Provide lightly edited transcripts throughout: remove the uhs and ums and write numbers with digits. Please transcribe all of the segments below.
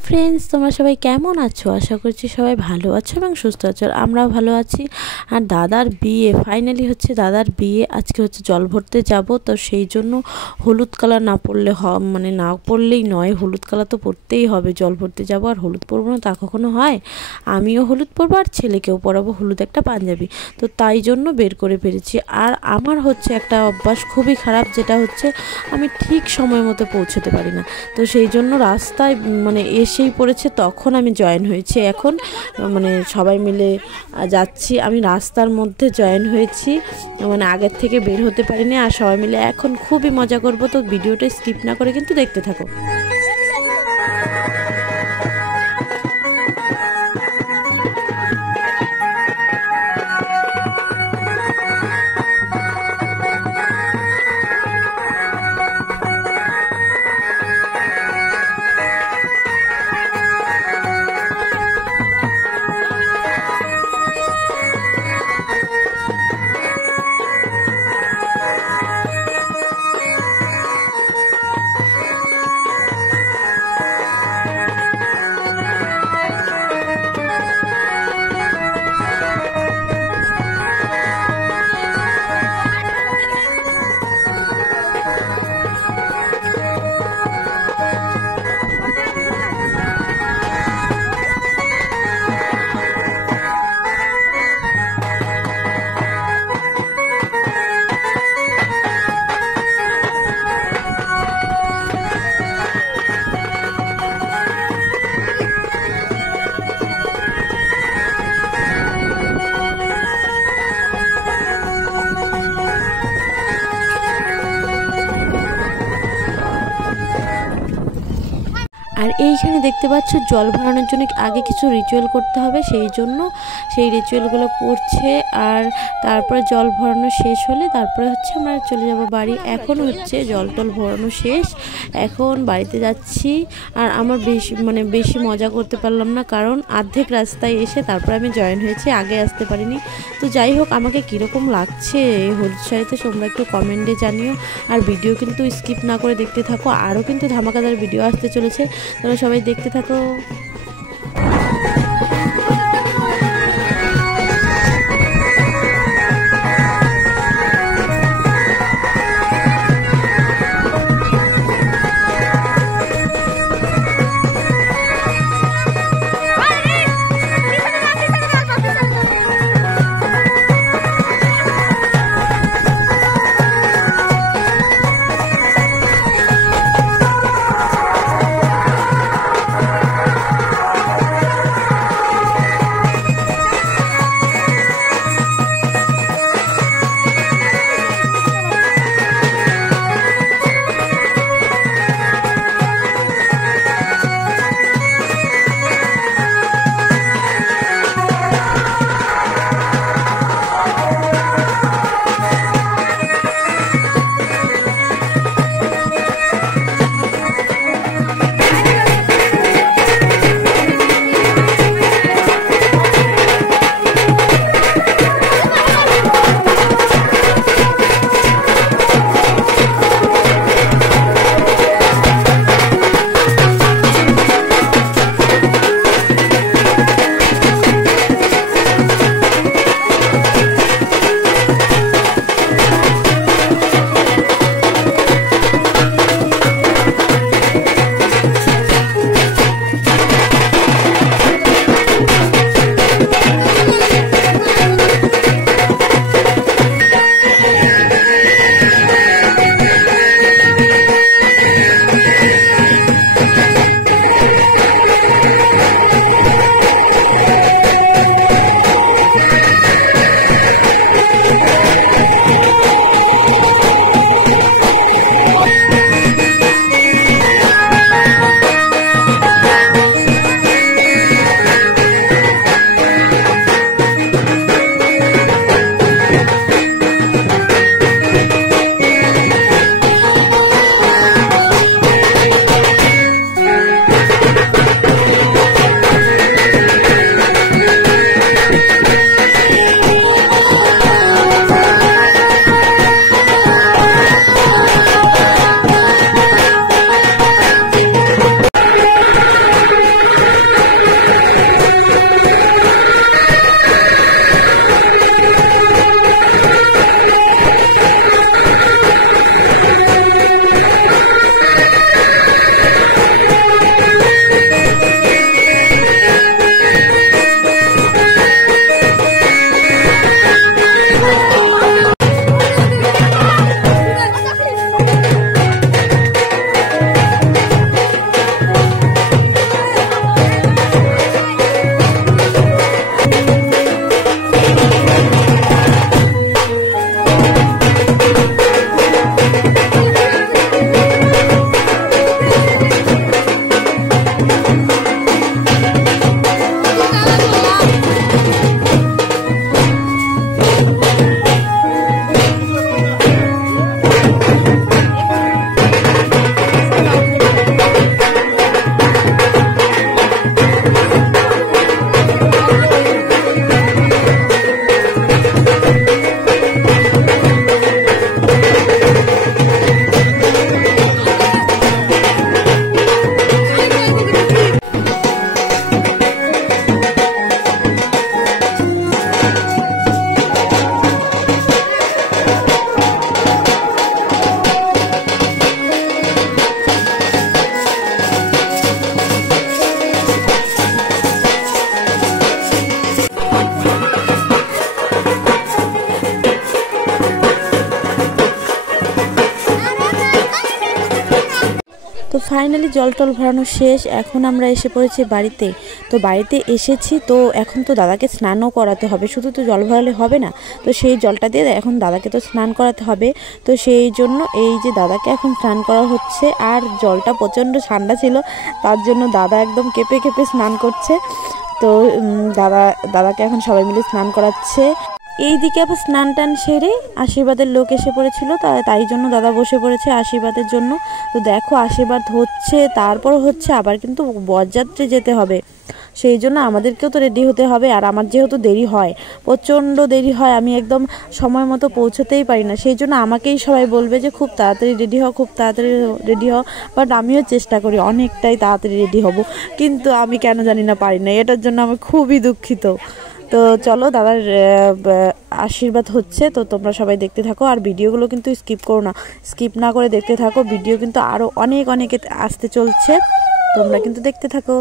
Hello friends, তোমরা সবাই কেমন আছো? আশা করছি সবাই ভালো আছো এবং সুস্থ আছো। আমরাও ভালো আছি। আর দাদার বিয়ে ফাইনালি হচ্ছে, দাদার বিয়ে আজকে হচ্ছে। জল ভরতে যাব, তো সেই জন্য হলুদ কালার না পরলে মানে না পরলেই নয়, হলুদ কালার তো পরতেই হবে। জল ভরতে যাব আর হলুদ পরবো না তা কখনো হয়? আমিও হলুদ পরবো আর ছেলেকেও পরাবো হলুদ একটা পাঞ্জাবি, তো তাই জন্য বের করে ফেলেছি। আর আমার হচ্ছে একটা অভ্যাস খুবই খারাপ, যেটা হচ্ছে আমি ঠিক সময় মতো পৌঁছতে পারি না। তো সেই জন্য রাস্তায় মানে এসেই পড়েছে, তখন আমি জয়েন হয়েছি। এখন মানে সবাই মিলে যাচ্ছি, আমি রাস্তার মধ্যে জয়েন হয়েছি, মানে আগের থেকে বের হতে পারিনি। আর সবাই মিলে এখন খুবই মজা করব, তো ভিডিওটা স্কিপ না করে কিন্তু দেখতে থাকো। আর এইখানে দেখতে পাচ্ছ, জল ভরানোর জন্য আগে কিছু রিচুয়াল করতে হবে, সেই জন্য সেই রিচুয়ালগুলো করছে। আর তারপরে জল ভরানো শেষ হলে তারপরে হচ্ছে আমরা চলে যাব বাড়ি। এখন হচ্ছে জল টল ভরানো শেষ, এখন বাড়িতে যাচ্ছি। আর আমার বেশি মজা করতে পারলাম না, কারণ অর্ধেক রাস্তায় এসে তারপরে আমি জয়েন হয়েছি, আগে আসতে পারিনি। তো যাই হোক, আমাকে কীরকম লাগছে এই হলুদ শাড়িতে তোমরা একটু কমেন্টে জানিও। আর ভিডিও কিন্তু স্কিপ না করে দেখতে থাকো, আরও কিন্তু ধামাকাদার ভিডিও আসতে চলেছে, তোমরা সবাই দেখতে থাকো। ফাইনালি জল টল ভরানো শেষ। এখন আমরা এসে পড়েছি বাড়িতে। তো বাড়িতে এসেছি, তো এখন তো দাদাকে স্নানও করাতে হবে, শুধু তো জল ভরালে হবে না, তো সেই জলটা দিয়ে এখন দাদাকে তো স্নান করাতে হবে। তো সেই জন্য এই যে দাদাকে এখন স্নান করা হচ্ছে। আর জলটা প্রচণ্ড ঠান্ডা ছিল, তার জন্য দাদা একদম কেঁপে কেঁপে স্নান করছে। তো দাদাকে এখন সবাই মিলে স্নান করাচ্ছে। এইদিকে আবার স্নান টান সেরে আশীর্বাদের লোক এসে পড়েছিল, তাই জন্য দাদা বসে পড়েছে আশীর্বাদের জন্য। তো দেখো আশীর্বাদ হচ্ছে, তারপর হচ্ছে আবার কিন্তু বরযাত্রী যেতে হবে, সেই জন্য আমাদেরকেও তো রেডি হতে হবে। আর আমার যেহেতু দেরি হয়, প্রচণ্ড দেরি হয়, আমি একদম সময় মতো পৌঁছতেই পারি না, সেই জন্য আমাকেই সবাই বলবে যে খুব তাড়াতাড়ি রেডি হও, খুব তাড়াতাড়ি রেডি হও। বাট আমিও চেষ্টা করি অনেকটাই তাড়াতাড়ি রেডি হব, কিন্তু আমি কেন জানি না পারি না, এটার জন্য আমি খুবই দুঃখিত। তো চলো, দাদার আশীর্বাদ হচ্ছে, তো তোমরা সবাই দেখতে থাকো। আর ভিডিওগুলো কিন্তু স্কিপ করো না, স্কিপ না করে দেখতে থাকো, ভিডিও কিন্তু আরও অনেক অনেক আসতে চলছে, তোমরা কিন্তু দেখতে থাকো।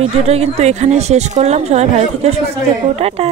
ভিডিওটা কিন্তু এখানে শেষ করলাম। সবাই ভালো থেকে সুস্থ থেকো, টাটা।